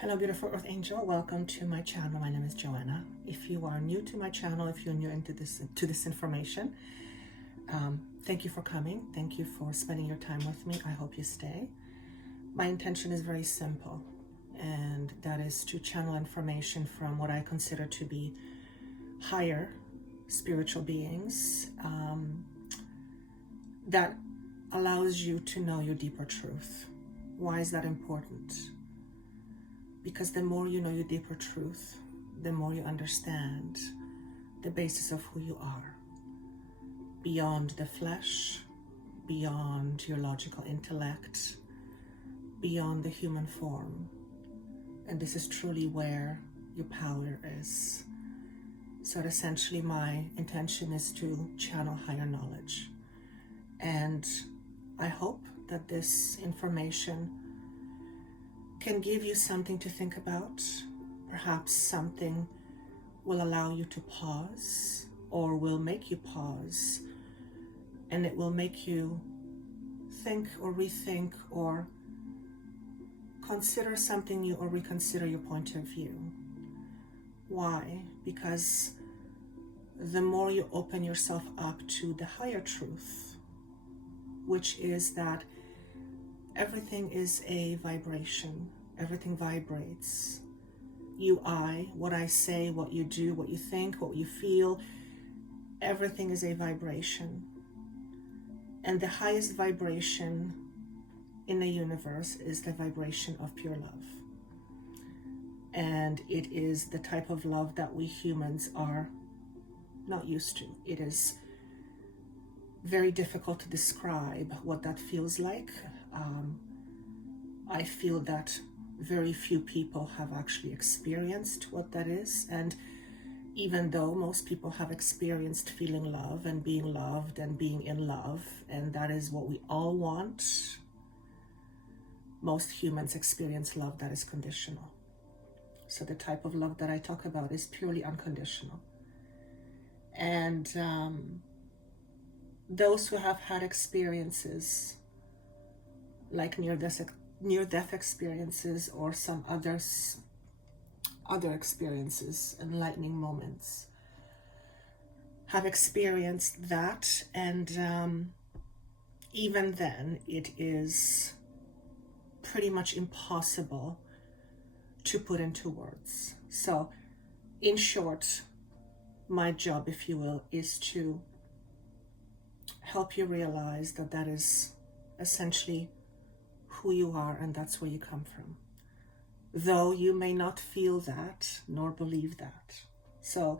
Hello beautiful earth angel, welcome to my channel. My name is Joanna. If you are new to my channel, if you're new into this information, thank you for coming. Thank you for spending your time with me. I hope you stay. My intention is very simple, and that is to channel information from what I consider to be higher spiritual beings that allows you to know your deeper truth. Why is that important? Because the more you know your deeper truth, the more you understand the basis of who you are, beyond the flesh, beyond your logical intellect, beyond the human form. And this is truly where your power is. So essentially my intention is to channel higher knowledge. And I hope that this information can give you something to think about. Perhaps something will allow you to pause, or will make you pause, and it will make you think or rethink or consider something new or reconsider your point of view. Why? Because the more you open yourself up to the higher truth, which is that everything is a vibration. Everything vibrates. You, I, what I say, what you do, what you think, what you feel, everything is a vibration. And the highest vibration in the universe is the vibration of pure love. And it is the type of love that we humans are not used to. It is very difficult to describe what that feels like. I feel that very few people have actually experienced what that is. And even though most people have experienced feeling love and being loved and being in love, and that is what we all want, most humans experience love that is conditional. So the type of love that I talk about is purely unconditional. And those who have had experiences like near-death experiences or some other experiences, enlightening moments, have experienced that, and even then it is pretty much impossible to put into words. So in short, my job, if you will, is to help you realize that that is essentially who you are, and that's where you come from, though you may not feel that nor believe that. So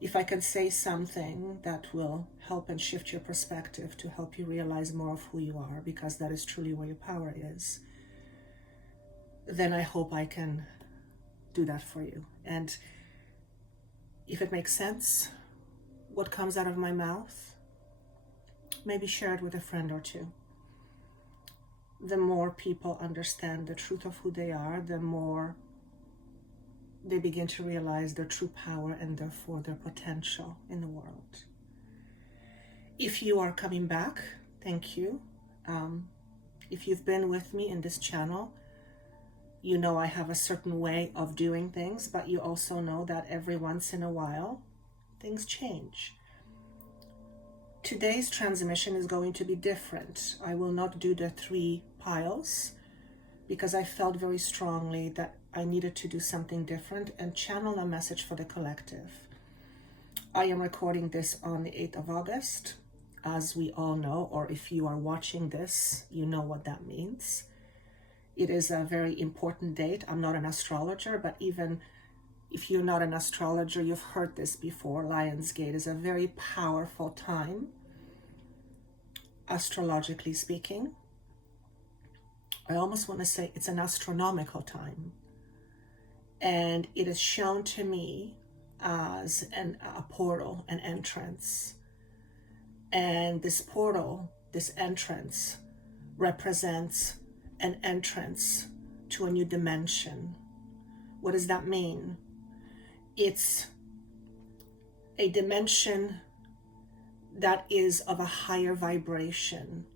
if I can say something that will help and shift your perspective to help you realize more of who you are, because that is truly where your power is, then I hope I can do that for you. And if it makes sense, what comes out of my mouth, maybe share it with a friend or two. The more people understand the truth of who they are, the more they begin to realize their true power and therefore their potential in the world. If you are coming back, thank you. If you've been with me in this channel, you know I have a certain way of doing things, but you also know that every once in a while, things change. Today's transmission is going to be different. I will not do the 3 piles because I felt very strongly that I needed to do something different and channel a message for the collective. I am recording this on the 8th of August, as we all know, or if you are watching this, you know what that means. It is a very important date. I'm not an astrologer, but even if you're not an astrologer, you've heard this before. Lionsgate is a very powerful time, astrologically speaking. I almost want to say it's an astronomical time. And it is shown to me as a portal, an entrance. And this portal, this entrance, represents an entrance to a new dimension. What does that mean? It's a dimension that is of a higher vibration.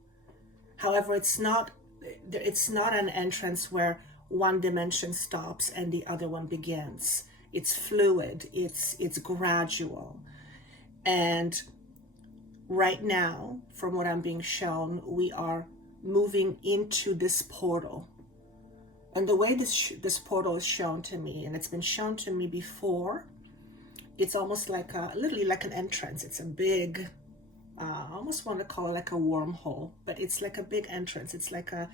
However, it's not an entrance where one dimension stops and the other one begins. It's fluid, it's gradual. And right now, from what I'm being shown, we are moving into this portal. And the way this portal is shown to me, and it's been shown to me before, it's almost like literally like an entrance. It's a big, I almost want to call it like a wormhole, but it's like a big entrance. It's like a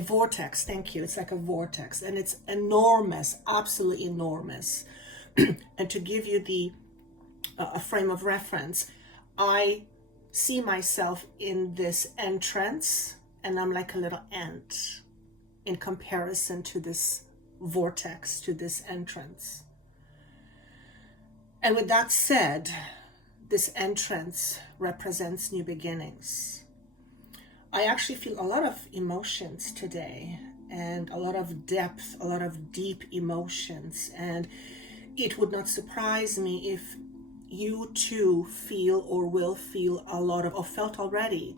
vortex. Thank you. It's like a vortex, and it's enormous, absolutely enormous. And to give you a frame of reference, I see myself in this entrance, and I'm like a little ant in comparison to this vortex, to this entrance. And with that said, this entrance represents new beginnings. I actually feel a lot of emotions today, and a lot of depth, a lot of deep emotions. And it would not surprise me if you too feel or will feel a lot of, or felt already,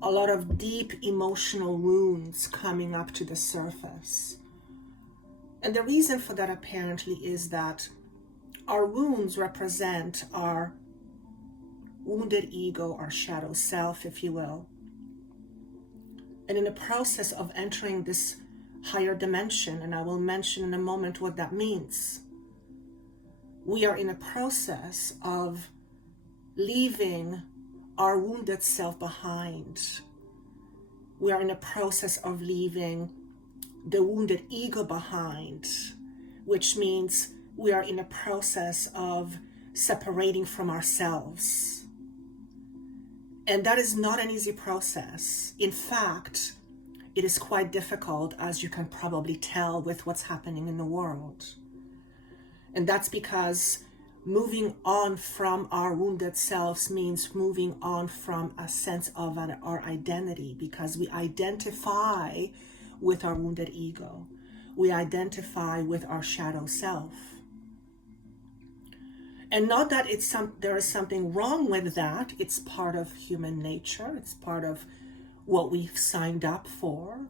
a lot of deep emotional wounds coming up to the surface. And the reason for that apparently is that our wounds represent our wounded ego, our shadow self, if you will. And in the process of entering this higher dimension, and I will mention in a moment what that means, we are in a process of leaving our wounded self behind. We are in a process of leaving the wounded ego behind, which means we are in a process of separating from ourselves. And that is not an easy process. In fact, it is quite difficult, as you can probably tell with what's happening in the world. And that's because moving on from our wounded selves means moving on from a sense of our identity, because we identify with our wounded ego. We identify with our shadow self. And not that there is something wrong with that. It's part of human nature. It's part of what we've signed up for.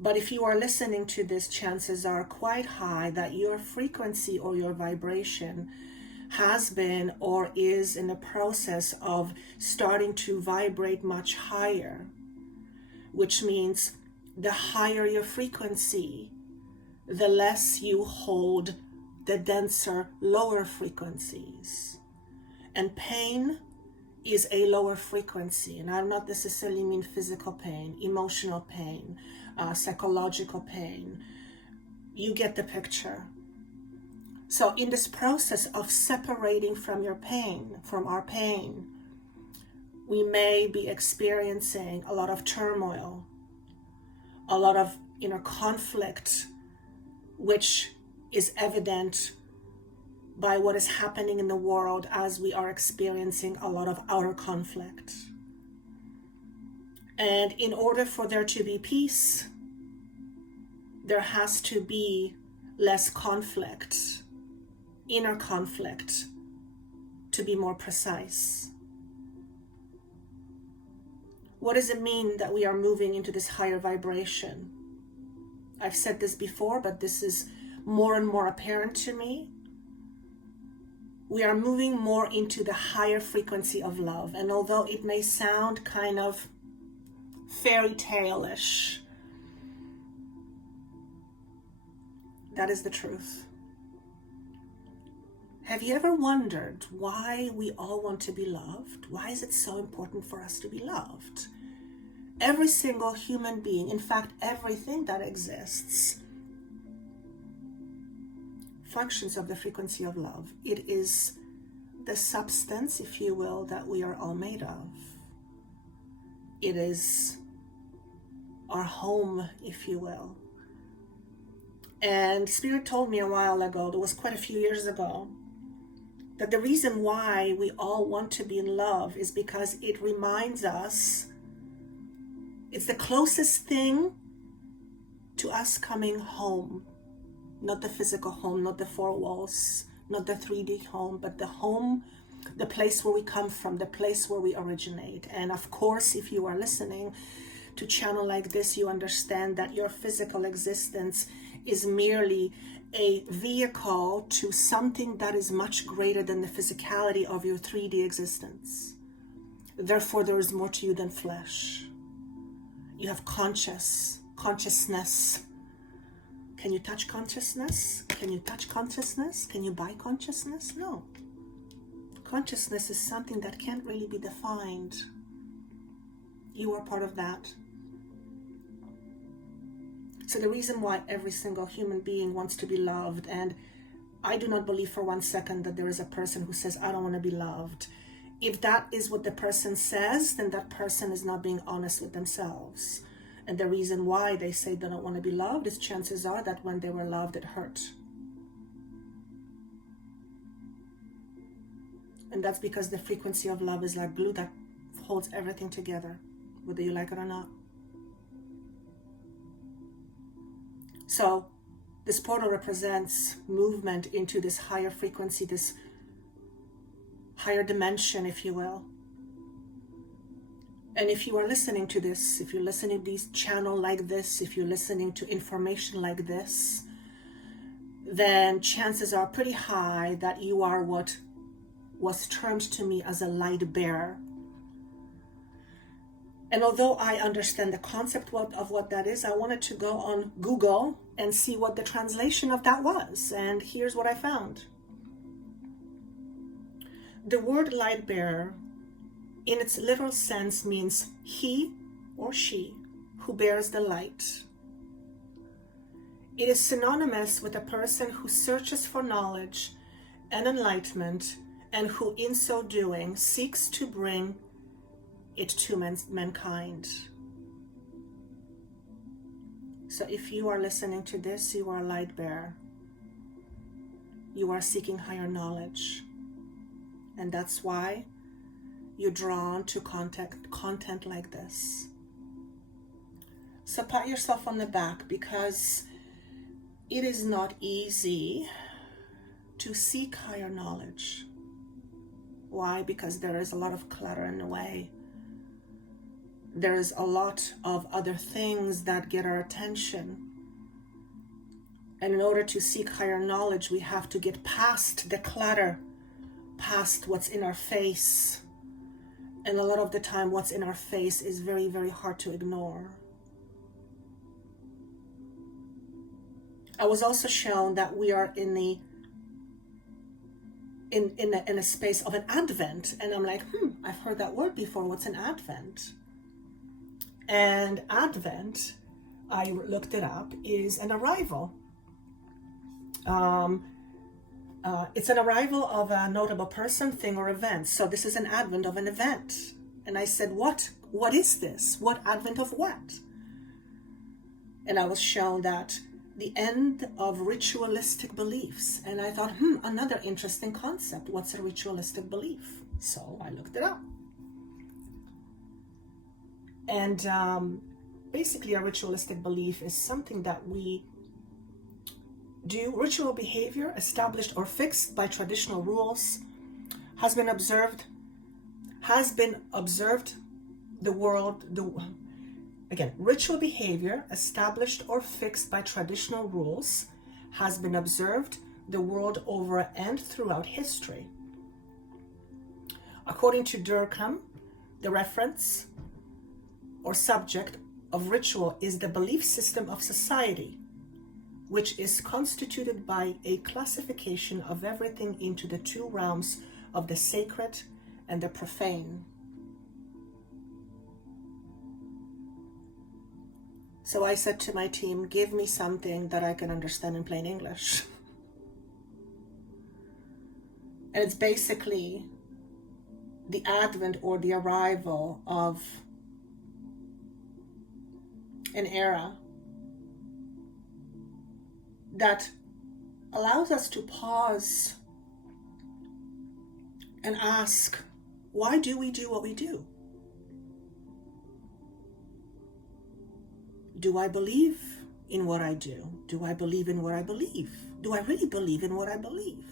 But if you are listening to this, chances are quite high that your frequency or your vibration has been or is in the process of starting to vibrate much higher, which means the higher your frequency, the less you hold the denser lower frequencies. And pain is a lower frequency, and I'm not necessarily mean physical pain, emotional pain, psychological pain. You get the picture. So in this process of separating from your pain, from our pain, we may be experiencing a lot of turmoil, a lot of inner conflict, which is evident by what is happening in the world as we are experiencing a lot of outer conflict. And in order for there to be peace, there has to be less conflict, inner conflict, to be more precise. What does it mean that we are moving into this higher vibration? I've said this before, but this is more and more apparent to me. We are moving more into the higher frequency of love. And although it may sound kind of fairy tale-ish, that is the truth. Have you ever wondered why we all want to be loved? Why is it so important for us to be loved? Every single human being, in fact, everything that exists, functions of the frequency of love. It is the substance, if you will, that we are all made of. It is our home, if you will. And Spirit told me a while ago, it was quite a few years ago, that the reason why we all want to be in love is because it reminds us, it's the closest thing to us coming home. Not the physical home, not the four walls, not the 3D home, but the home, the place where we come from, the place where we originate. And of course, if you are listening, to channel like this, you understand that your physical existence is merely a vehicle to something that is much greater than the physicality of your 3D existence. Therefore, there is more to you than flesh. You have consciousness. Can you touch consciousness? Can you touch consciousness? Can you buy consciousness? No. Consciousness is something that can't really be defined. You are part of that. So the reason why every single human being wants to be loved, and I do not believe for 1 second that there is a person who says, I don't want to be loved. If that is what the person says, then that person is not being honest with themselves. And the reason why they say they don't want to be loved is chances are that when they were loved, it hurt. And that's because the frequency of love is like glue that holds everything together, whether you like it or not. So this portal represents movement into this higher frequency, this higher dimension, if you will. And if you are listening to this, if you're listening to this channel like this, if you're listening to information like this, then chances are pretty high that you are what was termed to me as a light bearer. And although I understand the concept of what that is, I wanted to go on Google and see what the translation of that was. And here's what I found. The word light bearer, in its literal sense, means he or she who bears the light. It is synonymous with a person who searches for knowledge and enlightenment, and who in so doing seeks to bring it to mankind. So if you are listening to this, you are a light bearer. You are seeking higher knowledge. And that's why you're drawn to content like this. So pat yourself on the back, because it is not easy to seek higher knowledge. Why? Because there is a lot of clutter in the way. There is a lot of other things that get our attention. And in order to seek higher knowledge, we have to get past the clutter, past what's in our face. And a lot of the time, what's in our face is very, very hard to ignore. I was also shown that we are in a space of an advent, and I'm like, I've heard that word before. What's an advent? And advent, I looked it up, is an arrival. It's an arrival of a notable person, thing, or event. So this is an advent of an event. And I said, what is this? What advent of what? And I was shown that the end of ritualistic beliefs. And I thought, another interesting concept. What's a ritualistic belief? So I looked it up. And basically, a ritualistic belief is something that we do. Ritual behavior established or fixed by traditional rules has been observed. Ritual behavior established or fixed by traditional rules has been observed the world over and throughout history. According to Durkheim, the reference or subject of ritual is the belief system of society, which is constituted by a classification of everything into the two realms of the sacred and the profane. So I said to my team, give me something that I can understand in plain English. And it's basically the advent or the arrival of an era that allows us to pause and ask, why do we do what we do? Do I believe in what I do? Do I believe in what I believe? Do I really believe in what I believe?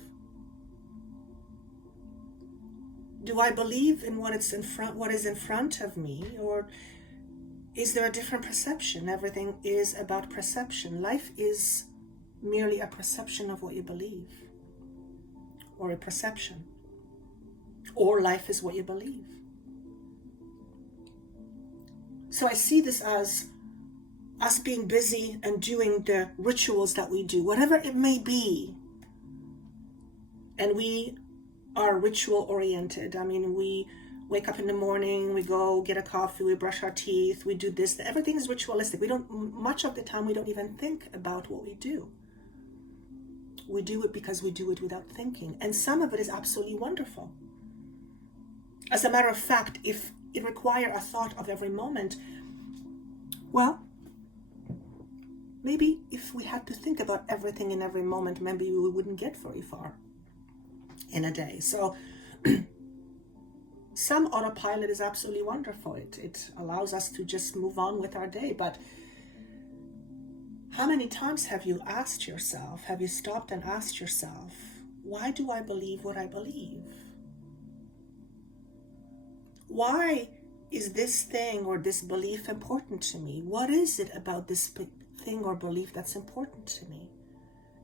Do I believe in what is in front of me, or Is there a different perception? Everything is about perception. Life is merely a perception of what you believe, or a perception, or life is what you believe. So I see this as us being busy and doing the rituals that we do, whatever it may be. And we are ritual oriented. I mean, we wake up in the morning, we go get a coffee, we brush our teeth, we do this. Everything is ritualistic. Much of the time, we don't even think about what we do. We do it because we do it without thinking. And some of it is absolutely wonderful. As a matter of fact, if it requires a thought of every moment, well, maybe if we had to think about everything in every moment, maybe we wouldn't get very far in a day. So some autopilot is absolutely wonderful. It allows us to just move on with our day. But how many times have you asked yourself, have you stopped and asked yourself, why do I believe what I believe? Why is this thing or this belief important to me? What is it about this thing or belief that's important to me?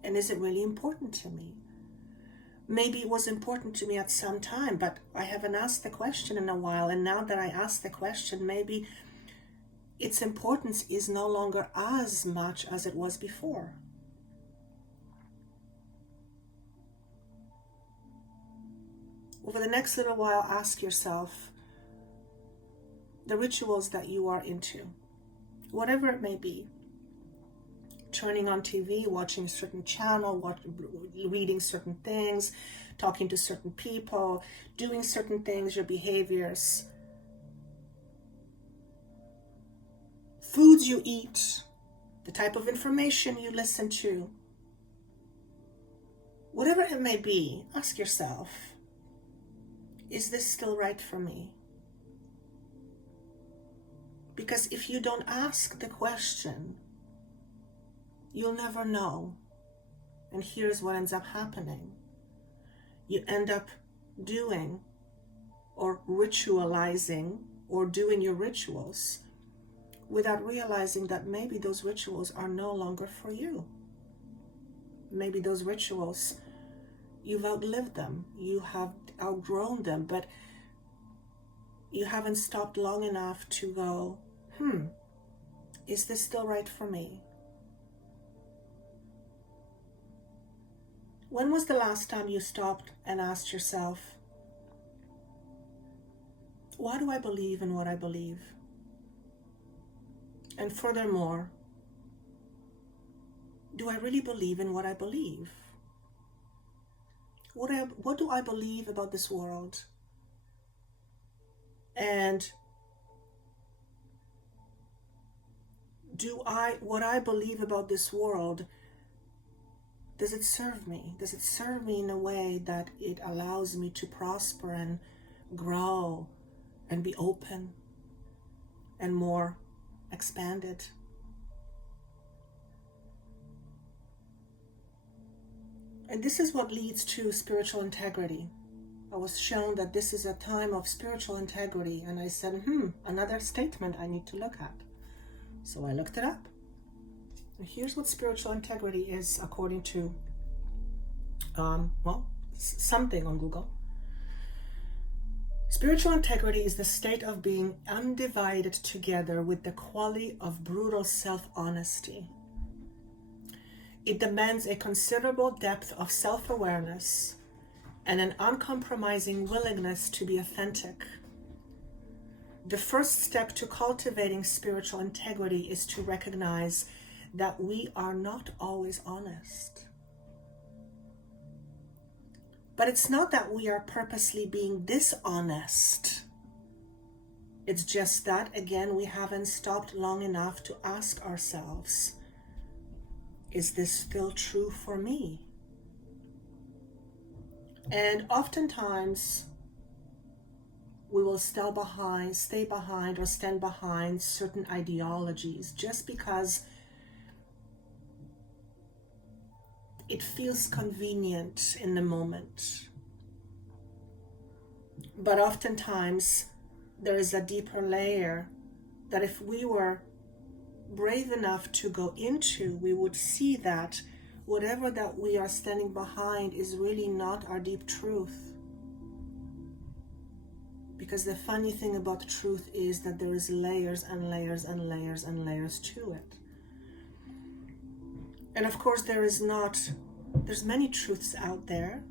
And is it really important to me? Maybe it was important to me at some time, but I haven't asked the question in a while. And now that I asked the question, maybe its importance is no longer as much as it was before. Over the next little while, ask yourself the rituals that you are into, whatever it may be. Turning on TV, watching a certain channel, reading certain things, talking to certain people, doing certain things, your behaviors, foods you eat, the type of information you listen to, whatever it may be, ask yourself, is this still right for me? Because if you don't ask the question, you'll never know. And here's what ends up happening. You end up doing or ritualizing or doing your rituals without realizing that maybe those rituals are no longer for you. Maybe those rituals, you've outlived them, you have outgrown them, but you haven't stopped long enough to go, is this still right for me? When was the last time you stopped and asked yourself, why do I believe in what I believe? And furthermore, do I really believe in what I believe? What do I believe about this world? And what I believe about this world, does it serve me? Does it serve me in a way that it allows me to prosper and grow and be open and more expanded? And this is what leads to spiritual integrity. I was shown that this is a time of spiritual integrity, and I said, another statement I need to look at. So I looked it up. And here's what spiritual integrity is according to, something on Google. Spiritual integrity is the state of being undivided together with the quality of brutal self-honesty. It demands a considerable depth of self-awareness and an uncompromising willingness to be authentic. The first step to cultivating spiritual integrity is to recognize that we are not always honest. But it's not that we are purposely being dishonest. It's just that, again, we haven't stopped long enough to ask ourselves, is this still true for me? And oftentimes, we will stay behind or stand behind certain ideologies just because it feels convenient in the moment. But oftentimes, there is a deeper layer that if we were brave enough to go into, we would see that whatever that we are standing behind is really not our deep truth. Because the funny thing about truth is that there is layers and layers and layers and layers to it. And of course there's many truths out there.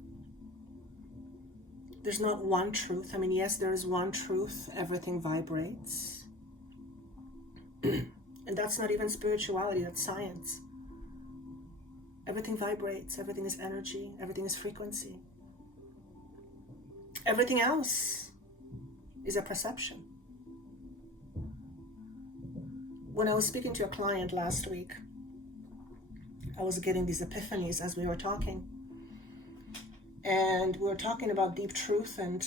There's not one truth. I mean, yes, there is one truth. Everything vibrates. And that's not even spirituality, that's science. Everything vibrates, everything is energy, everything is frequency. Everything else is a perception. When I was speaking to a client last week, I was getting these epiphanies as we were talking. And we were talking about deep truth and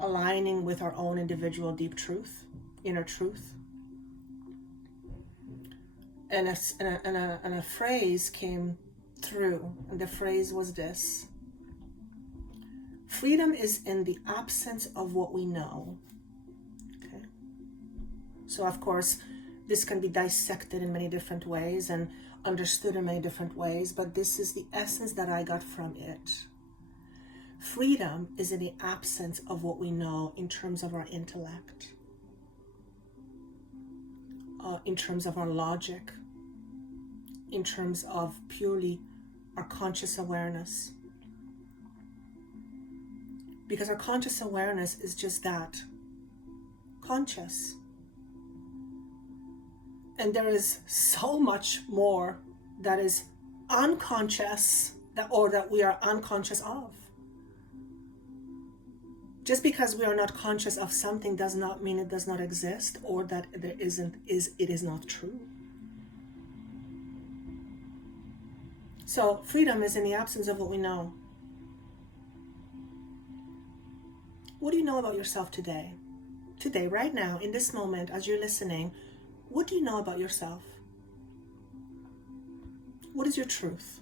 aligning with our own individual deep truth, inner truth. And a phrase came through, and the phrase was this: freedom is in the absence of what we know. Okay. So of course, this can be dissected in many different ways and understood in many different ways, but this is the essence that I got from it. Freedom is in the absence of what we know in terms of our intellect, in terms of our logic, in terms of purely our conscious awareness. Because our conscious awareness is just that, conscious. And there is so much more that is unconscious, that we are unconscious of. Just because we are not conscious of something does not mean it does not exist, or that it is not true. So freedom is in the absence of what we know. What do you know about yourself today? Today, right now, in this moment, as you're listening, what do you know about yourself? What is your truth?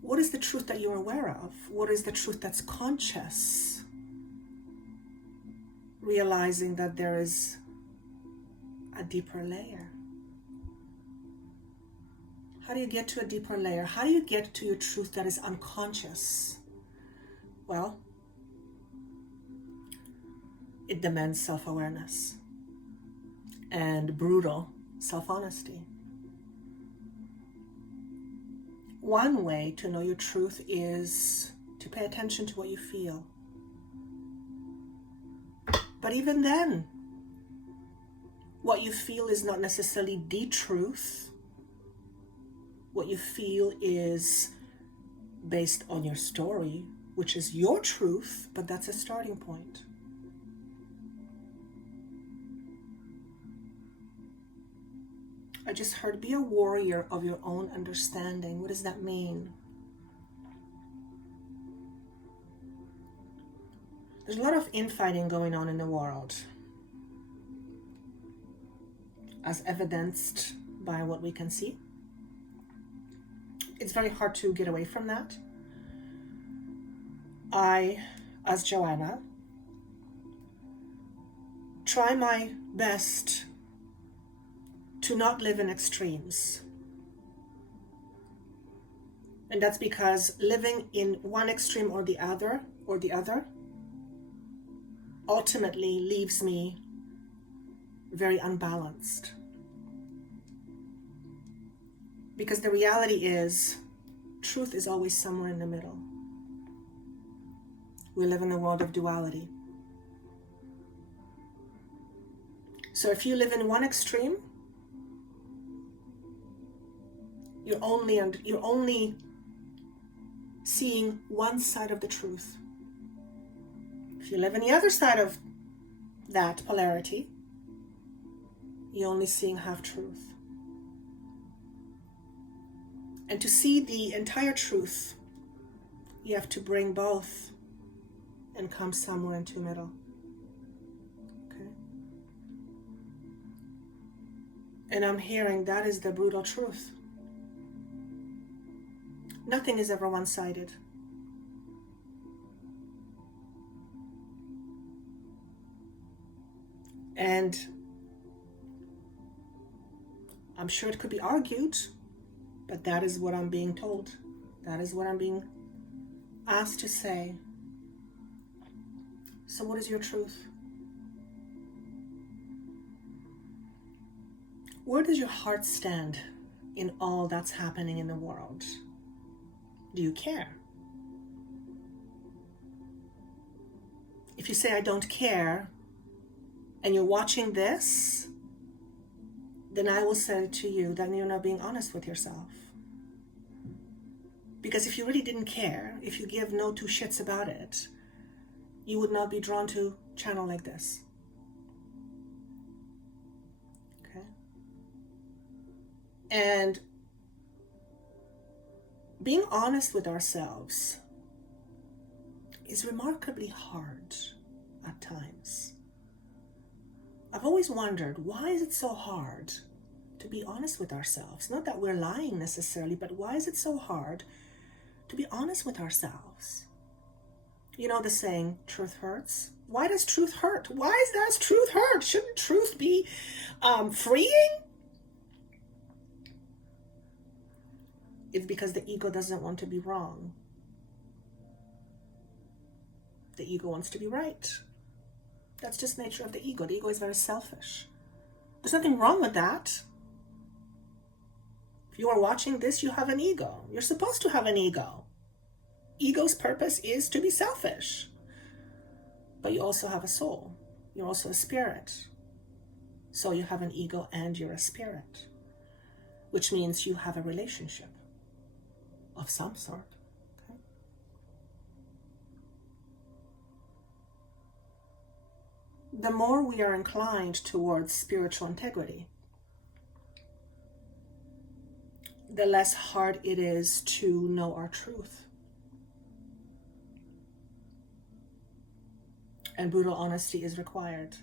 What is the truth that you're aware of? What is the truth that's conscious? Realizing that there is a deeper layer. How do you get to a deeper layer? How do you get to your truth that is unconscious? Well, it demands self-awareness and brutal self-honesty. One way to know your truth is to pay attention to what you feel. But even then, what you feel is not necessarily the truth. What you feel is based on your story, which is your truth, but that's a starting point. I just heard, be a warrior of your own understanding. What does that mean? There's a lot of infighting going on in the world, as evidenced by what we can see. It's very hard to get away from that. I, as Joanna, try my best to not live in extremes. And that's because living in one extreme or the other, ultimately leaves me very unbalanced. Because the reality is, truth is always somewhere in the middle. We live in a world of duality. So if you live in one extreme, you're only seeing one side of the truth. If you live in the other side of that polarity, you're only seeing half truth. And to see the entire truth, you have to bring both and come somewhere into the middle. Okay? And I'm hearing that is the brutal truth. Nothing is ever one-sided. And I'm sure it could be argued, but that is what I'm being told. That is what I'm being asked to say. So what is your truth? Where does your heart stand in all that's happening in the world? Do you care? If you say, I don't care, and you're watching this, then I will say to you that you're not being honest with yourself. Because if you really didn't care, if you give no two shits about it, you would not be drawn to a channel like this. Okay? And being honest with ourselves is remarkably hard at times. I've always wondered, why is it so hard to be honest with ourselves? Not that we're lying necessarily, but why is it so hard to be honest with ourselves? You know the saying, truth hurts? Why does truth hurt? Why does truth hurt? Shouldn't truth be freeing? It's because the ego doesn't want to be wrong. The ego wants to be right. That's just the nature of the ego. The ego is very selfish. There's nothing wrong with that. If you are watching this, you have an ego. You're supposed to have an ego. Ego's purpose is to be selfish. But you also have a soul. You're also a spirit. So you have an ego and you're a spirit, which means you have a relationship of some sort. Okay? The more we are inclined towards spiritual integrity, the less hard it is to know our truth. And brutal honesty is required.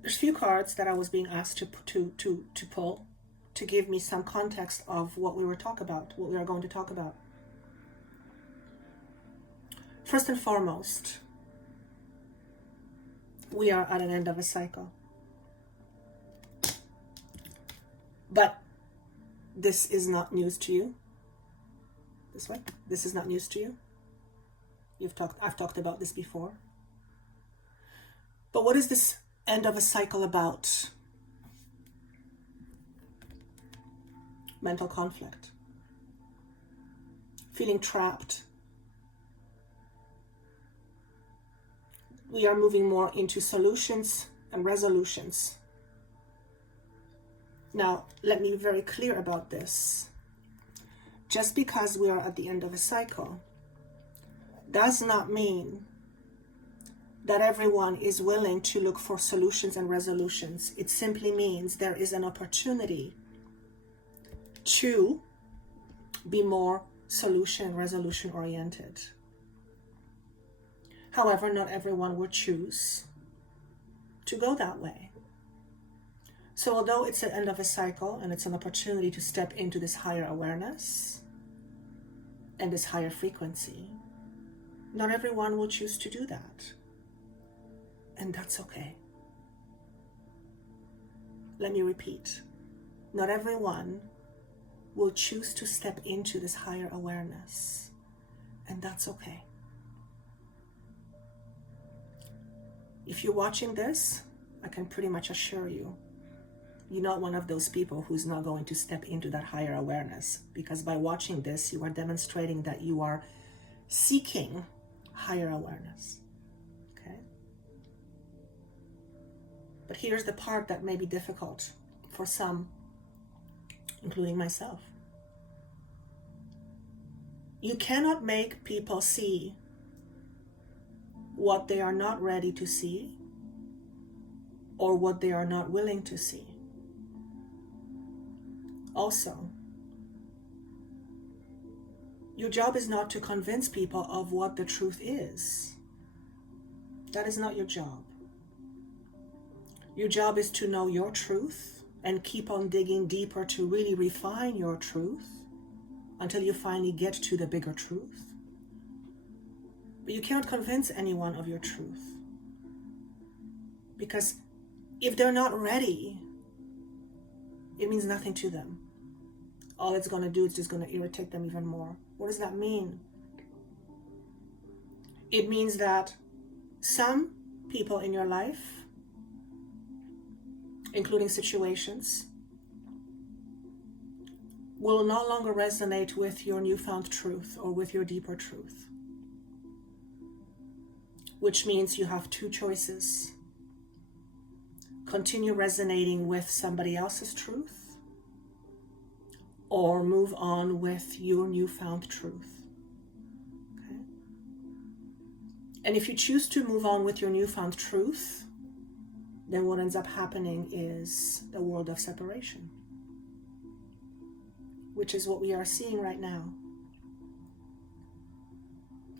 There's a few cards that I was being asked to pull to give me some context of what we were what we are going to talk about. First and foremost, we are at an end of a cycle. But this is not news to you. This way. This is not news to you. I've talked about this before. But what is this end of a cycle about? Mental conflict. Feeling trapped. We are moving more into solutions and resolutions. Now, let me be very clear about this. Just because we are at the end of a cycle does not mean that everyone is willing to look for solutions and resolutions. It simply means there is an opportunity to be more solution and resolution oriented. However, not everyone will choose to go that way. So although it's the end of a cycle and it's an opportunity to step into this higher awareness and this higher frequency, not everyone will choose to do that. And that's okay. Let me repeat. Not everyone will choose to step into this higher awareness. And that's okay. If you're watching this, I can pretty much assure you, you're not one of those people who's not going to step into that higher awareness, because by watching this, you are demonstrating that you are seeking higher awareness. Okay? But here's the part that may be difficult for some, including myself. You cannot make people see what they are not ready to see or what they are not willing to see. Also, your job is not to convince people of what the truth is. That is not your job. Your job is to know your truth and keep on digging deeper to really refine your truth until you finally get to the bigger truth. But you cannot convince anyone of your truth. Because if they're not ready, it means nothing to them. All it's going to do is just going to irritate them even more. What does that mean? It means that some people in your life, including situations, will no longer resonate with your newfound truth or with your deeper truth. Which means you have two choices. Continue resonating with somebody else's truth, or move on with your newfound truth. Okay? And if you choose to move on with your newfound truth, then what ends up happening is the world of separation, which is what we are seeing right now.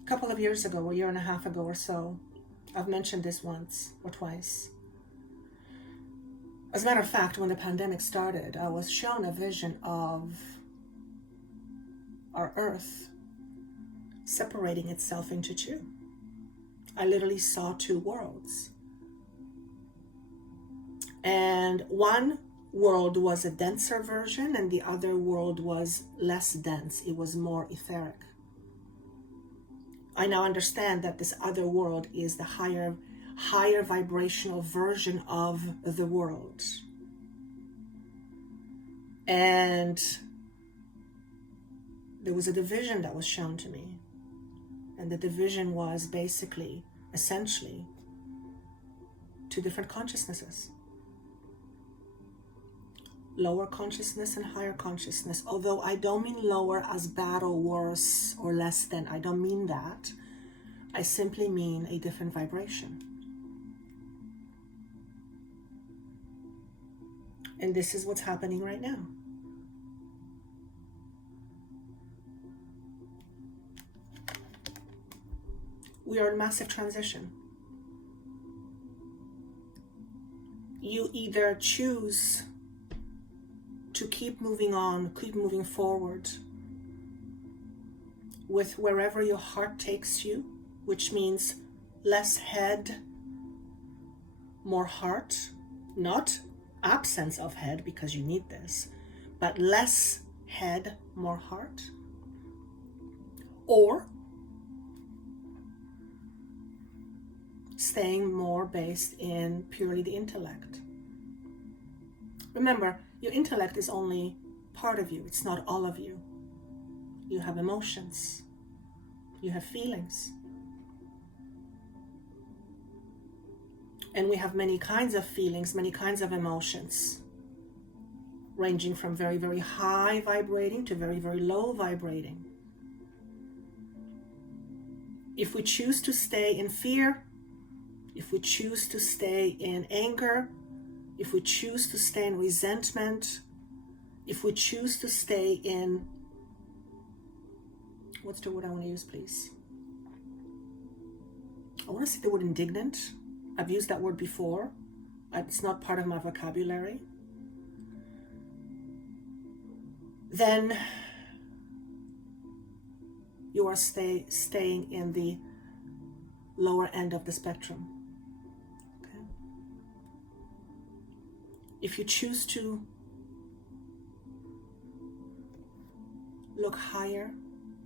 A couple of years ago, a year and a half ago or so, I've mentioned this once or twice. As a matter of fact, when the pandemic started, I was shown a vision of our Earth separating itself into two. I literally saw two worlds. And one world was a denser version, and the other world was less dense. It was more etheric. I now understand that this other world is the higher vibrational version of the world. And there was a division that was shown to me. And the division was basically, essentially, two different consciousnesses. Lower consciousness and higher consciousness. Although I don't mean lower as bad or worse or less than. I don't mean that. I simply mean a different vibration. And this is what's happening right now. We are in massive transition. You either choose to keep moving on, keep moving forward with wherever your heart takes you, which means less head, more heart, not absence of head because you need this, but less head, more heart, or staying more based in purely the intellect. Remember, your intellect is only part of you. It's not all of you. You have emotions. You have feelings. And we have many kinds of feelings, many kinds of emotions, ranging from very, very high vibrating to very, very low vibrating. If we choose to stay in fear, if we choose to stay in anger, if we choose to stay in resentment, if we choose to stay in, what's the word I want to use, please? I want to say the word indignant. I've used that word before. It's not part of my vocabulary. Then you are staying in the lower end of the spectrum. Okay? If you choose to look higher,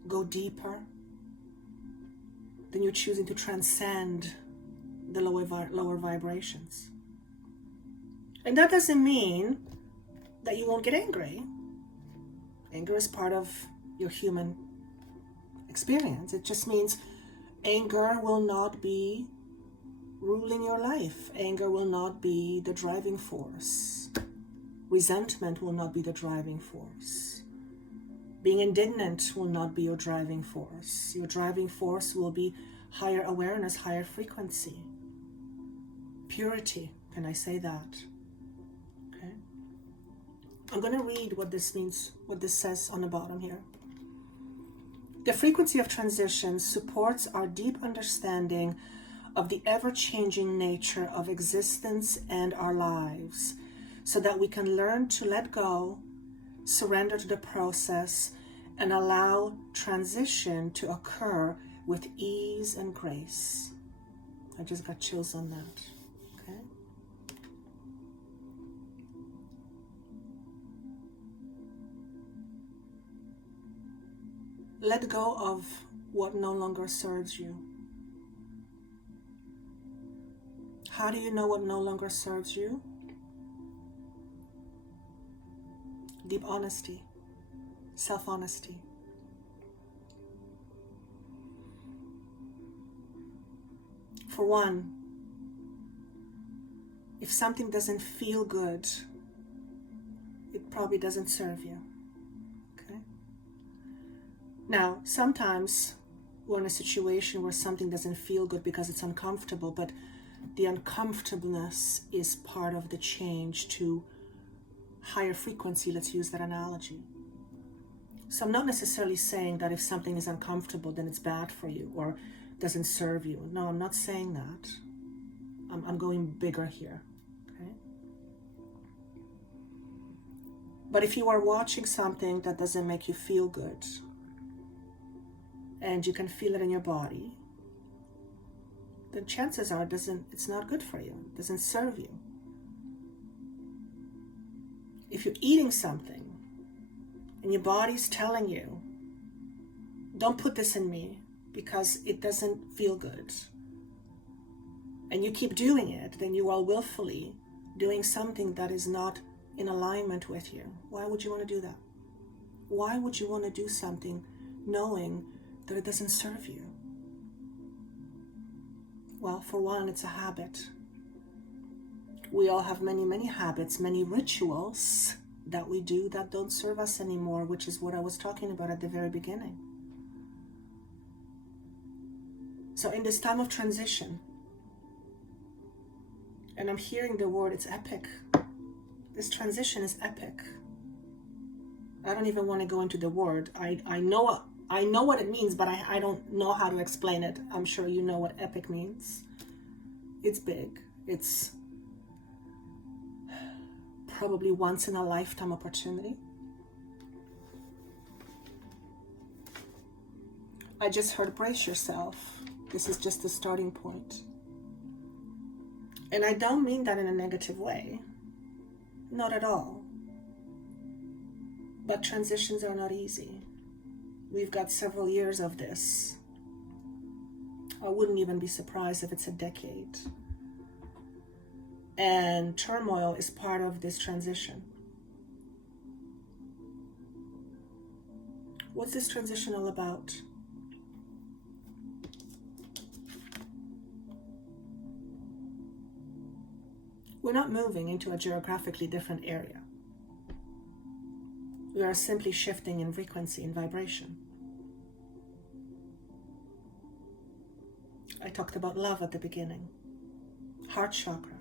go deeper, then you're choosing to transcend the lower vibrations. And that doesn't mean that you won't get angry. Anger is part of your human experience. It just means anger will not be ruling your life. Anger will not be the driving force. Resentment will not be the driving force. Being indignant will not be your driving force. Your driving force will be higher awareness, higher frequency. Purity, can I say that? Okay. I'm going to read what this means, what this says on the bottom here. The frequency of transition supports our deep understanding of the ever-changing nature of existence and our lives, so that we can learn to let go, surrender to the process, and allow transition to occur with ease and grace. I just got chills on that. Okay. Let go of what no longer serves you. How do you know what no longer serves you? Deep honesty, self-honesty. For one, if something doesn't feel good, it probably doesn't serve you. Okay? Now, sometimes we're in a situation where something doesn't feel good because it's uncomfortable, but the uncomfortableness is part of the change to higher frequency. Let's use that analogy. So I'm not necessarily saying that if something is uncomfortable, then it's bad for you or doesn't serve you. No, I'm not saying that. I'm going bigger here. Okay? But if you are watching something that doesn't make you feel good, and you can feel it in your body, then chances are it's not good for you. It doesn't serve you. If you're eating something and your body's telling you, don't put this in me because it doesn't feel good, and you keep doing it, then you are willfully doing something that is not in alignment with you. Why would you want to do that? Why would you want to do something knowing that it doesn't serve you? Well, for one, it's a habit. We all have many, many habits, many rituals that we do that don't serve us anymore, which is what I was talking about at the very beginning. So in this time of transition, and I'm hearing the word, it's epic. This transition is epic. I don't even want to go into the word. I know what it means, but I don't know how to explain it. I'm sure you know what epic means. It's big. It's probably once in a lifetime opportunity. I just heard brace yourself. This is just the starting point. And I don't mean that in a negative way. Not at all. But transitions are not easy. We've got several years of this. I wouldn't even be surprised if it's a decade. And turmoil is part of this transition. What's this transition all about? We're not moving into a geographically different area. We are simply shifting in frequency and vibration. I talked about love at the beginning. Heart chakra.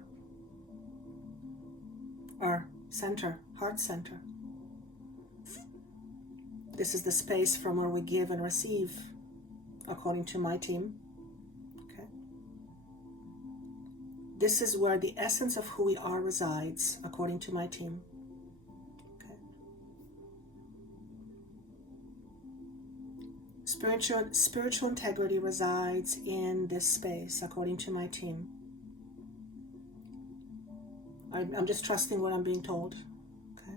Our center, heart center. This is the space from where we give and receive, according to my team. Okay. This is where the essence of who we are resides, according to my team. Okay. Spiritual integrity resides in this space, according to my team. I'm just trusting what I'm being told. Okay.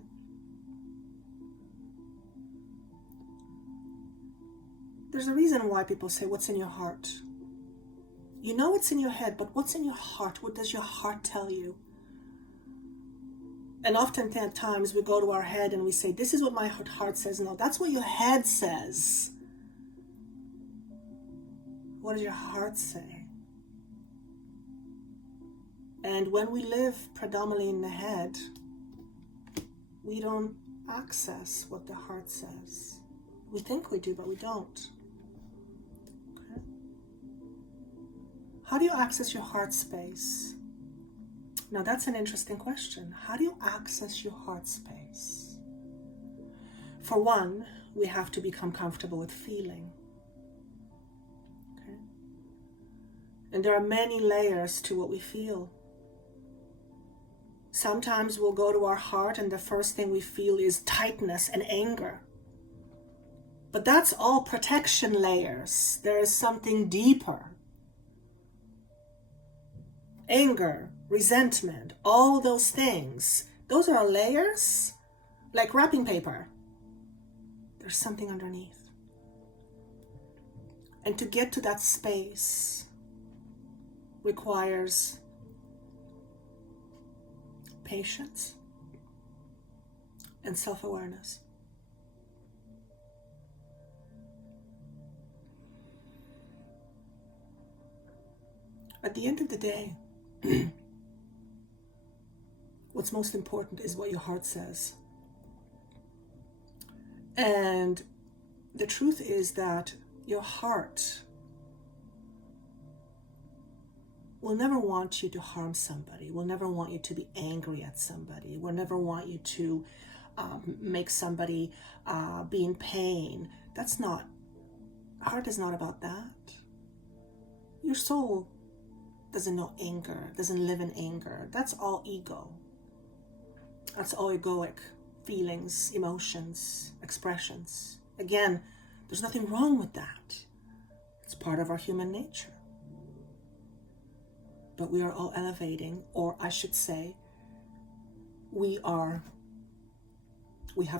There's a reason why people say, what's in your heart? You know it's in your head, but what's in your heart? What does your heart tell you? And oftentimes we go to our head and we say, this is what my heart says. No, that's what your head says. What does your heart say? And when we live predominantly in the head, we don't access what the heart says. We think we do, but we don't. Okay. How do you access your heart space? Now that's an interesting question. How do you access your heart space? For one, we have to become comfortable with feeling. Okay. And there are many layers to what we feel. Sometimes we'll go to our heart and the first thing we feel is tightness and anger. But that's all protection layers. There is something deeper. Anger, resentment, all those things. Those are layers like wrapping paper. There's something underneath. And to get to that space requires patience and self-awareness. At the end of the day, what's most important is what your heart says. And the truth is that your heart will never want you to harm somebody, will never want you to be angry at somebody, will never want you to make somebody be in pain. Heart is not about that. Your soul doesn't know anger, doesn't live in anger. That's all ego. That's all egoic feelings, emotions, expressions. Again, there's nothing wrong with that. It's part of our human nature. But we are all elevating, or I should say, we have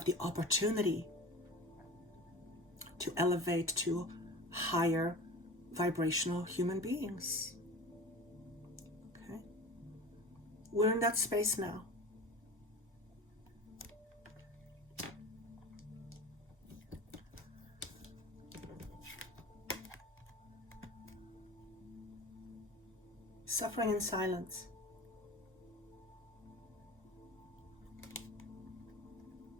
the opportunity to elevate to higher vibrational human beings. Okay? We're in that space now. Suffering in silence.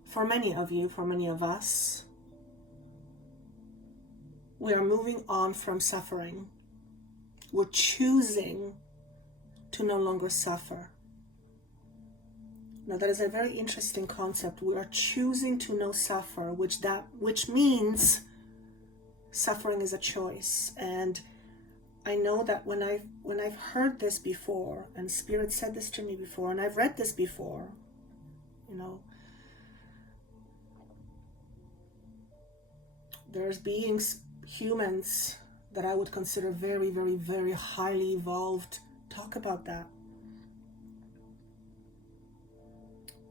For many of you, for many of us, we are moving on from suffering. We're choosing to no longer suffer. Now that is a very interesting concept. We are choosing to no suffer, which means suffering is a choice. And I know that when I've heard this before, and Spirit said this to me before, and I've read this before, there's beings, humans, that I would consider very, very, very highly evolved, talk about that.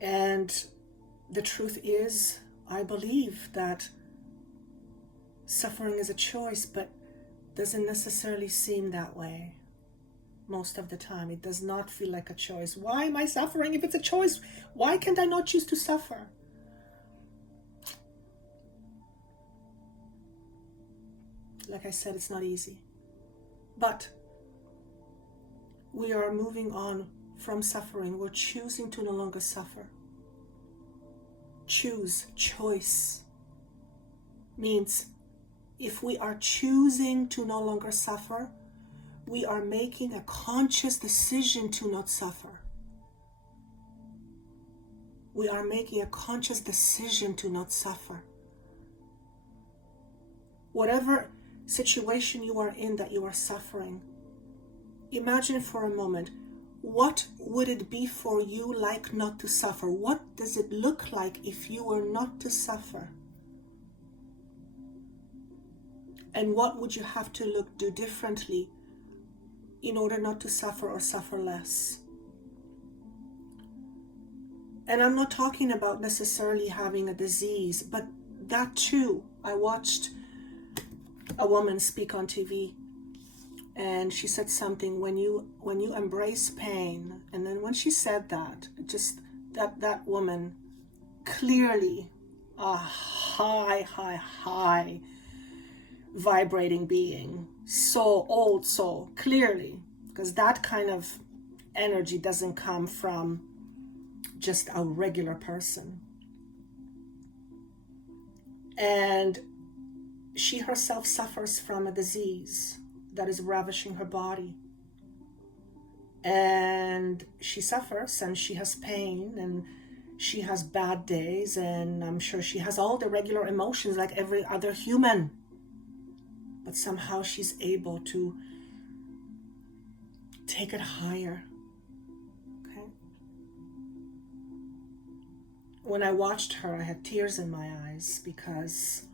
And the truth is, I believe that suffering is a choice, but doesn't necessarily seem that way. Most of the time, it does not feel like a choice. Why am I suffering? If it's a choice, why can't I not choose to suffer? Like I said, it's not easy. But we are moving on from suffering. We're choosing to no longer suffer. Choice means if we are choosing to no longer suffer, we are making a conscious decision to not suffer. We are making a conscious decision to not suffer. Whatever situation you are in that you are suffering, imagine for a moment, what would it be for you like not to suffer? What does it look like if you were not to suffer? And what would you have to do differently in order not to suffer or suffer less? And I'm not talking about necessarily having a disease, but that too. I watched a woman speak on TV, and she said something, when you embrace pain, and then when she said that, just that woman, clearly a high vibrating being, old soul, clearly, because that kind of energy doesn't come from just a regular person. And she herself suffers from a disease that is ravishing her body. And she suffers, and she has pain, and she has bad days, and I'm sure she has all the regular emotions like every other human. But somehow she's able to take it higher. Okay? When I watched her, I had tears in my eyes, because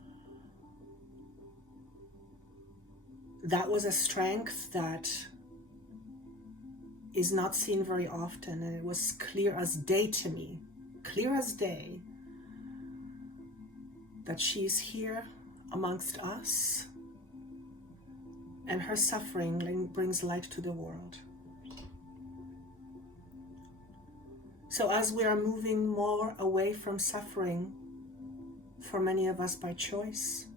that was a strength that is not seen very often, and it was clear as day to me, clear as day, that she's here amongst us, and her suffering brings light to the world. So as we are moving more away from suffering, for many of us by choice,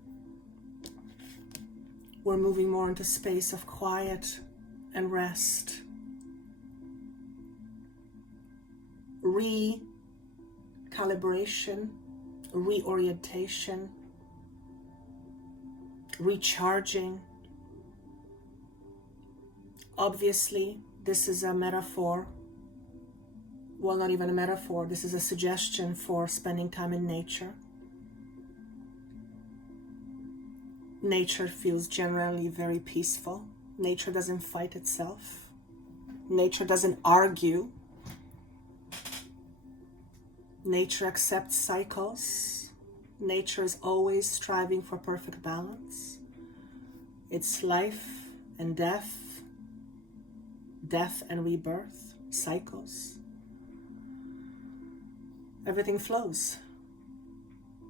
we're moving more into space of quiet and rest, recalibration, reorientation, recharging. Obviously, this is a metaphor. Well, not even a metaphor. This is a suggestion for spending time in nature. Nature feels generally very peaceful. Nature doesn't fight itself. Nature doesn't argue. Nature accepts cycles. Nature is always striving for perfect balance. It's life and death, death and rebirth, cycles. Everything flows.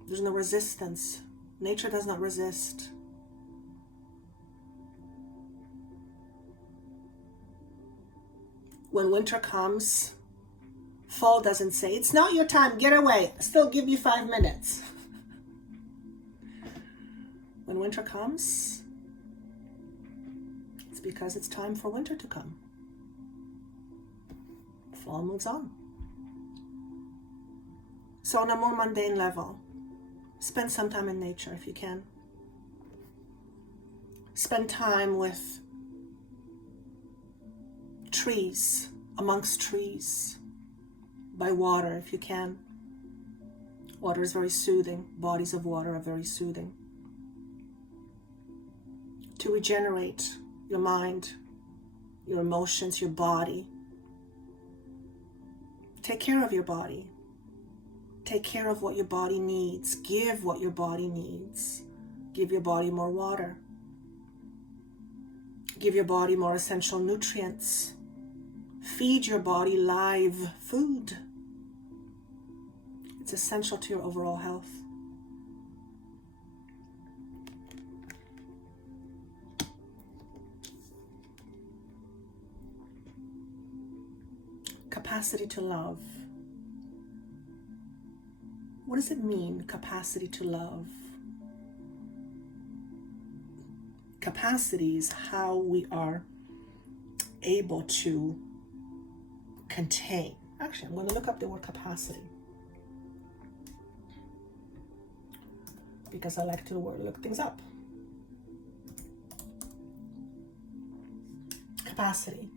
There's no resistance. Nature does not resist. When winter comes, fall doesn't say, "It's not your time, get away. I still give you 5 minutes." When winter comes, it's because it's time for winter to come. Fall moves on. So on a more mundane level, spend some time in nature if you can. Spend time with trees, amongst trees, by water if you can. Water is very soothing. Bodies of water are very soothing. To regenerate your mind, your emotions, your body. Take care of your body. Take care of what your body needs. Give what your body needs. Give your body more water. Give your body more essential nutrients. Feed your body live food. It's essential to your overall health. Capacity to love. What does it mean, capacity to love? Capacity is how we are able to contain. Actually, I'm going to look up the word capacity, because I like to look things up. Capacity.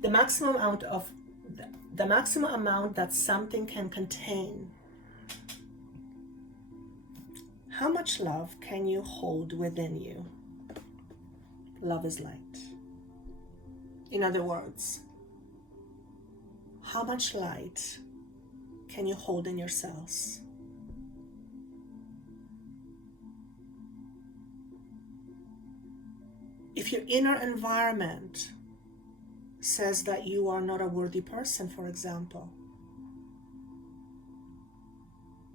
The maximum amount that something can contain. How much love can you hold within you? Love is light. In other words, how much light can you hold in your cells? If your inner environment says that you are not a worthy person, for example,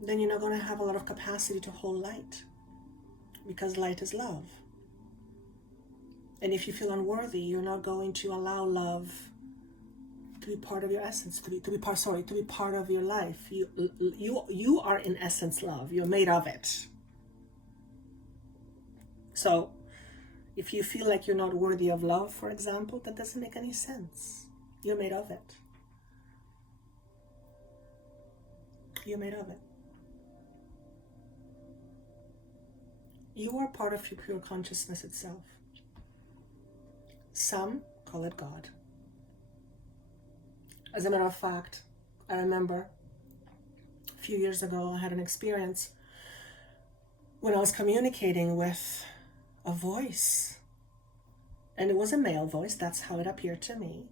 then you're not going to have a lot of capacity to hold light, because light is love. And if you feel unworthy, you're not going to allow love to be part of your essence, to be part of your life. You are in essence love. You're made of it. So if you feel like you're not worthy of love, for example, that doesn't make any sense. You're made of it. You're made of it. You are part of your pure consciousness itself. Some call it God. As a matter of fact, I remember a few years ago, I had an experience when I was communicating with a voice. And it was a male voice, that's how it appeared to me.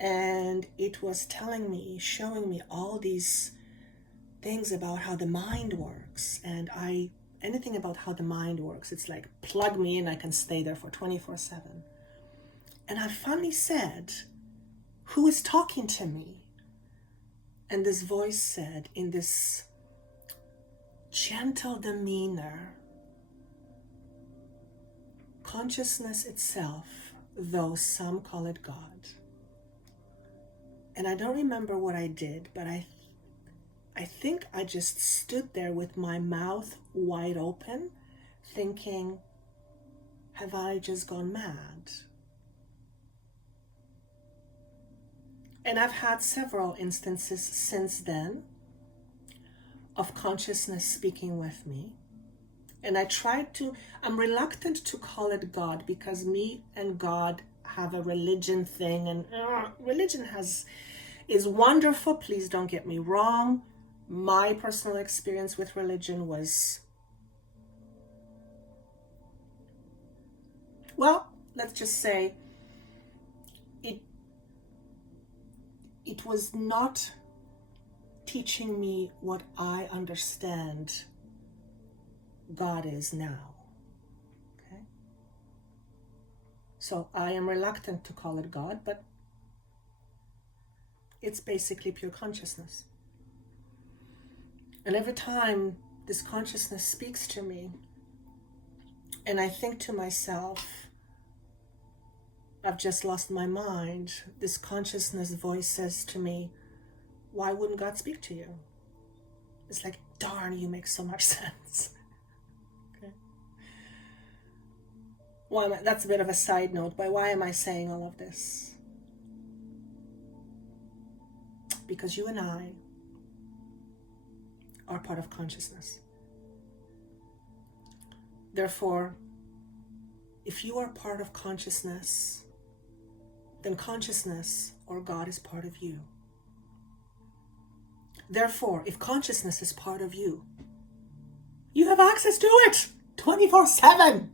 And it was telling me, showing me all these things about how the mind works. And I anything about how the mind works. It's like, plug me in, I can stay there for 24/7. And I finally said, who is talking to me? And this voice said, in this gentle demeanor, consciousness itself, though some call it God. And I don't remember what I did, but I think I just stood there with my mouth wide open, thinking, have I just gone mad? And I've had several instances since then of consciousness speaking with me. And I'm reluctant to call it God, because me and God have a religion thing, and religion is wonderful. Please don't get me wrong. My personal experience with religion was, well, let's just say it was not teaching me what I understand God is now. Okay? So I am reluctant to call it God, but it's basically pure consciousness. And every time this consciousness speaks to me, and I think to myself, I've just lost my mind, this consciousness voice says to me, why wouldn't God speak to you? It's like, darn, you make so much sense. Okay. That's a bit of a side note, but why am I saying all of this? Because you and I are part of consciousness. Therefore, if you are part of consciousness, then consciousness or God is part of you. Therefore, if consciousness is part of you, you have access to it 24/7.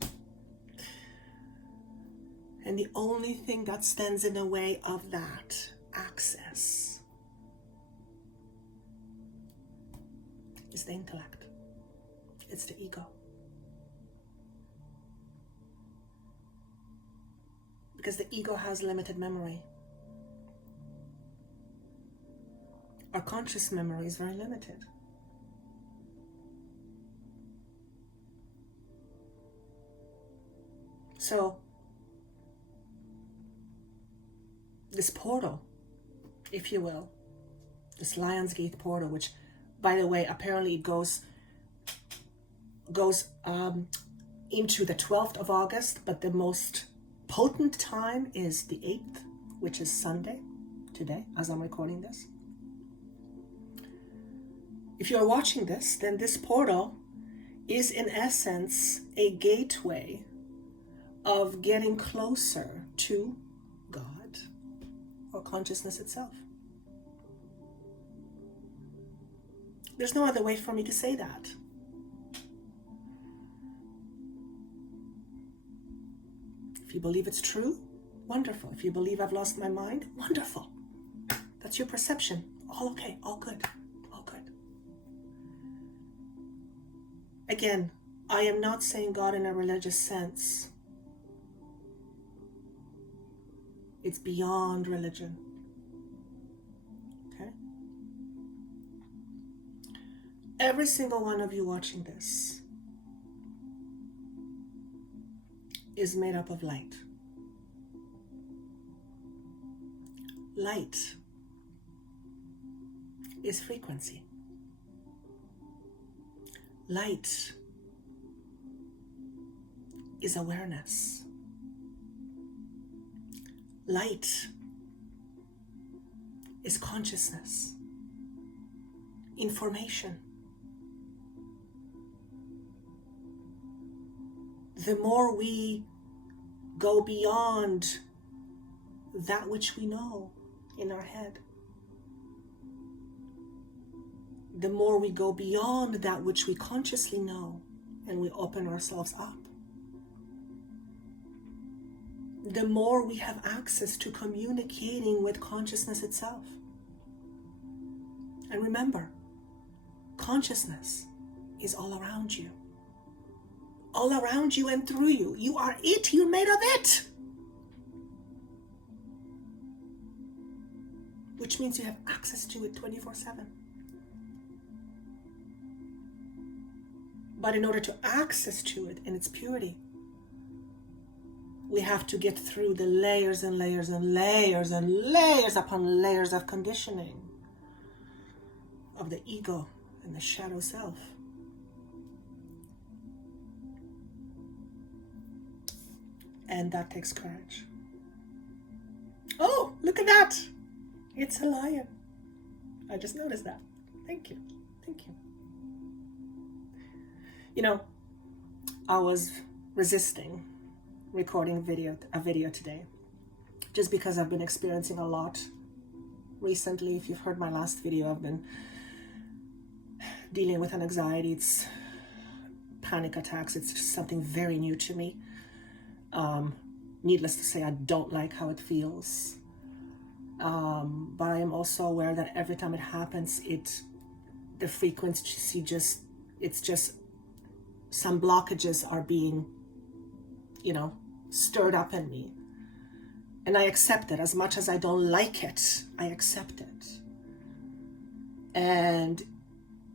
And the only thing that stands in the way of that access is the intellect. It's the ego. Because the ego has limited memory. Our conscious memory is very limited. So, this portal, if you will, this Lion's Gate portal, which, by the way, apparently it goes into the 12th of August, but the most potent time is the 8th, which is Sunday, today, as I'm recording this. If you're watching this, then this portal is in essence a gateway of getting closer to God or consciousness itself. There's no other way for me to say that. If you believe it's true, wonderful. If you believe I've lost my mind, wonderful. That's your perception. All okay, all good, all good. Again, I am not saying God in a religious sense. It's beyond religion. Okay? Every single one of you watching this is made up of light. Light is frequency. Light is awareness. Light is consciousness, information. The more we go beyond that which we know in our head, the more we go beyond that which we consciously know and we open ourselves up, the more we have access to communicating with consciousness itself. And remember, consciousness is all around you. all around you and through you. You are it. You're made of it. Which means you have access to it 24/7. But in order to access to it in its purity, we have to get through the layers and layers and layers and layers upon layers of conditioning of the ego and the shadow self. And that takes courage. Oh, look at that. It's a lion. I just noticed that. Thank you. Thank you. You know, I was resisting recording a video today, just because I've been experiencing a lot recently. If you've heard my last video, I've been dealing with an anxiety. It's panic attacks. It's just something very new to me. Needless to say, I don't like how it feels. But I am also aware that every time it happens, the frequency it's just some blockages are being, stirred up in me. And I accept it. As much as I don't like it, I accept it. And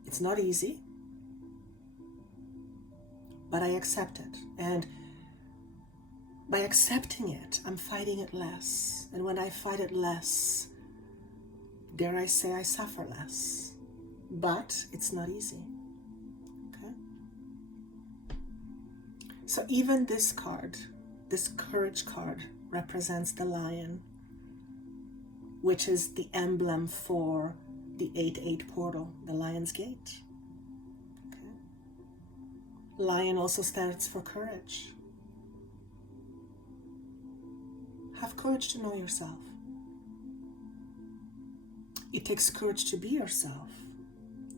it's not easy, but I accept it. And by accepting it, I'm fighting it less. And when I fight it less, dare I say, I suffer less. But it's not easy. Okay? So even this card, this courage card, represents the lion, which is the emblem for the 8-8 portal, the Lion's Gate. Okay? Lion also stands for courage. Have courage to know yourself. It takes courage to be yourself.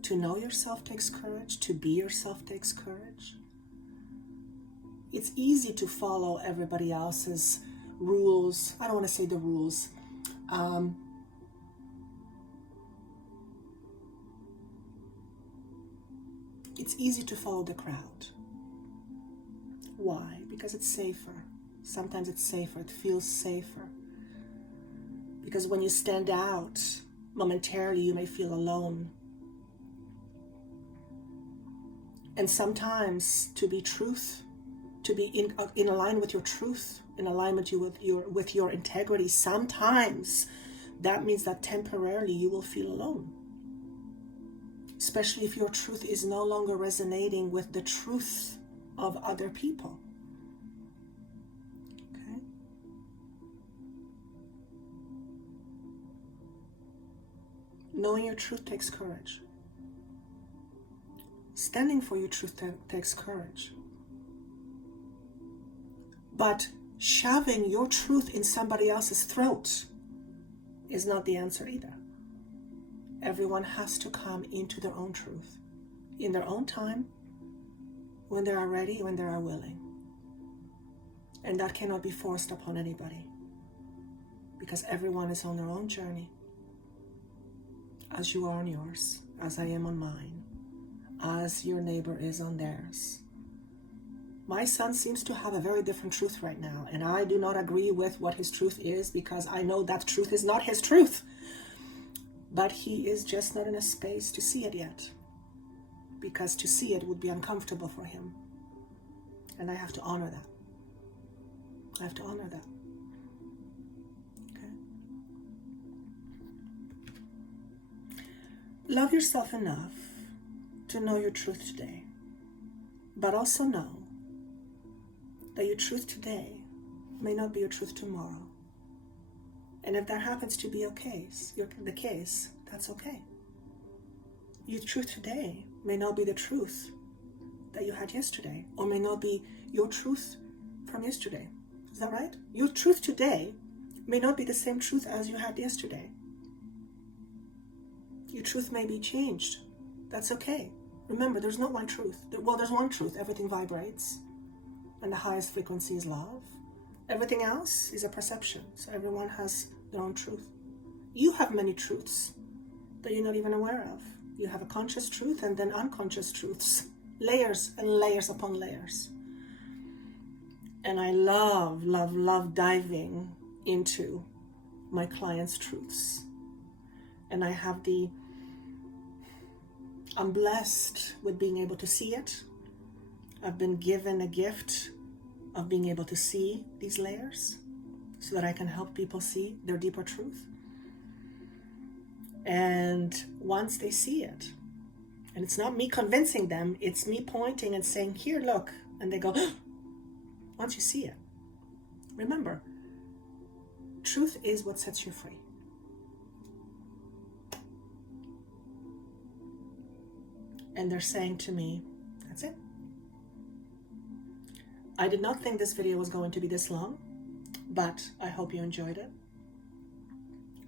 To know yourself takes courage. To be yourself takes courage. It's easy to follow everybody else's rules. I don't want to say the rules. It's easy to follow the crowd. Why? Because it's safer. Sometimes it's safer. It feels safer. Because when you stand out, momentarily you may feel alone. And sometimes to be truth, to be in alignment with your truth, in alignment with your integrity, sometimes that means that temporarily you will feel alone. Especially if your truth is no longer resonating with the truth of other people. Okay? Knowing your truth takes courage. Standing for your truth takes courage. But shoving your truth in somebody else's throat is not the answer either. Everyone has to come into their own truth, in their own time, when they are ready, when they are willing. And that cannot be forced upon anybody, because everyone is on their own journey, as you are on yours, as I am on mine, as your neighbor is on theirs. My son seems to have a very different truth right now, and I do not agree with what his truth is, because I know that truth is not his truth. But he is just not in a space to see it yet, because to see it would be uncomfortable for him. And I have to honor that. I have to honor that. Okay? Love yourself enough to know your truth today, but also know that your truth today may not be your truth tomorrow. And if that happens to be the case, that's okay. Your truth today may not be the truth that you had yesterday, or may not be your truth from yesterday. Is that right? Your truth today may not be the same truth as you had yesterday. Your truth may be changed. That's okay. Remember, there's not one truth. Well, there's one truth. Everything vibrates, and the highest frequency is love. Everything else is a perception. So everyone has their own truth. You have many truths that you're not even aware of. You have a conscious truth and then unconscious truths. Layers and layers upon layers. And I love, love, love diving into my clients' truths. And I'm blessed with being able to see it. I've been given a gift of being able to see these layers so that I can help people see their deeper truth. And once they see it, and it's not me convincing them, it's me pointing and saying, here, look, and they go, once you see it, remember, truth is what sets you free. And they're saying to me, that's it. I did not think this video was going to be this long, but I hope you enjoyed it.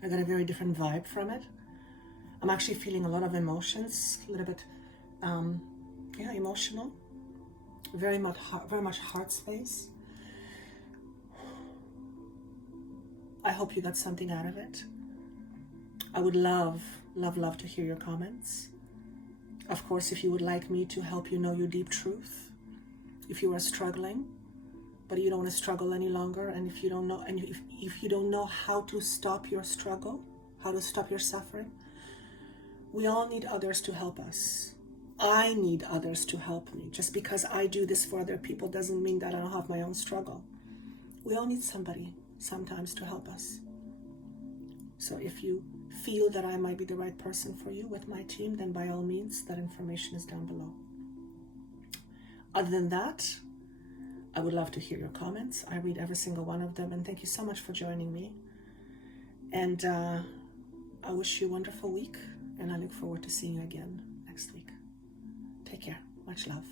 I got a very different vibe from it. I'm actually feeling a lot of emotions, a little bit, emotional, very much heart space. I hope you got something out of it. I would love, love, love to hear your comments. Of course, if you would like me to help you know your deep truth, if you are struggling, but you don't want to struggle any longer, and if you don't know, and if you don't know how to stop your struggle, how to stop your suffering, we all need others to help us. I need others to help me. Just because I do this for other people doesn't mean that I don't have my own struggle. We all need somebody sometimes to help us. So if you feel that I might be the right person for you with my team, then by all means, that information is down below. Other than that, I would love to hear your comments. I read every single one of them, and thank you so much for joining me. And I wish you a wonderful week, and I look forward to seeing you again next week. Take care. Much love.